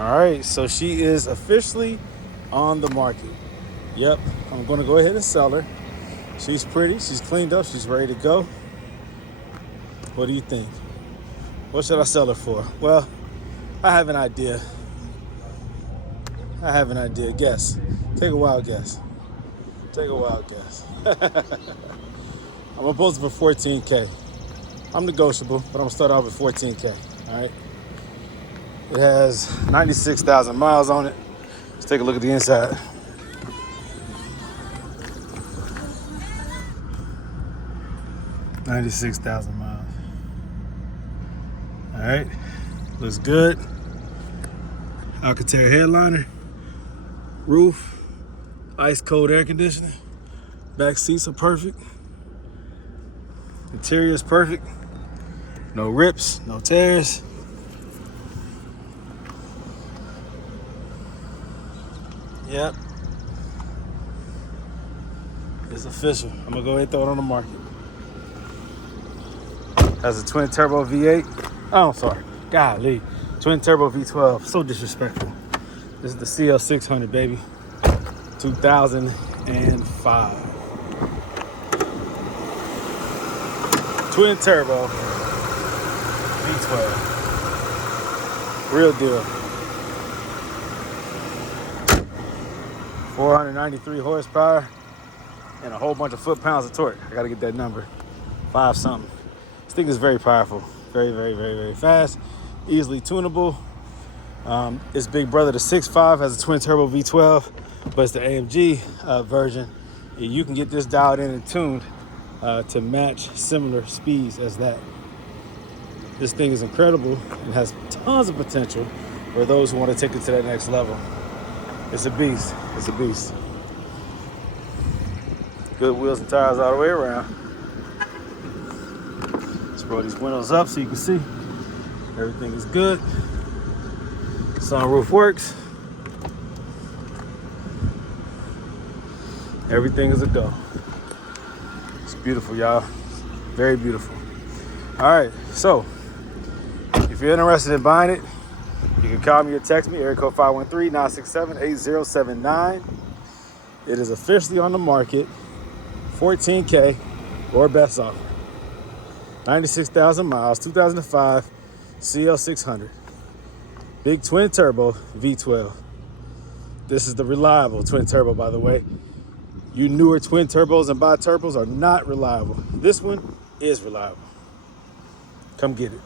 All right, so she is officially on the market. Yep, I'm gonna go ahead and sell her. She's pretty, she's cleaned up, she's ready to go. What do you think? What should I sell her for? Well, I have an idea. Guess. Take a wild guess. I'm gonna post it for 14K. I'm negotiable, but I'm gonna start off with 14K. All right. It has 96,000 miles on it. Let's take a look at the inside. $96,000 miles. All right, looks good. Alcantara headliner, roof, ice cold air conditioning. Back seats are perfect. Interior is perfect. No rips, no tears. Yep. It's official. I'm gonna go ahead and throw it on the market. Has a twin turbo V8. Oh, sorry. Golly. Twin turbo V12. So disrespectful. This is the CL600, baby. 2005. Twin turbo V12. Real deal. 493 horsepower and a whole bunch of foot-pounds of torque. I gotta get that number. 5 something. This thing is very powerful. Very, very, very, very fast. Easily tunable. Its big brother, the 6.5, has a twin turbo V12, but it's the AMG version. You can get this dialed in and tuned to match similar speeds as that. This thing is incredible and has tons of potential for those who want to take it to that next level. It's a beast. It's a beast. Good wheels and tires all the way around. Let's roll these windows up so you can see everything is good. Sunroof works. Everything is a go. It's beautiful, y'all. Very beautiful. All right, so if you're interested in buying it, you can call me or text me, area code 513-967-8079. It is officially on the market, 14K or best offer. 96,000 miles, 2005 CL600. Big twin turbo V12. This is the reliable twin turbo, by the way. You newer twin turbos and bi-turbos are not reliable. This one is reliable. Come get it.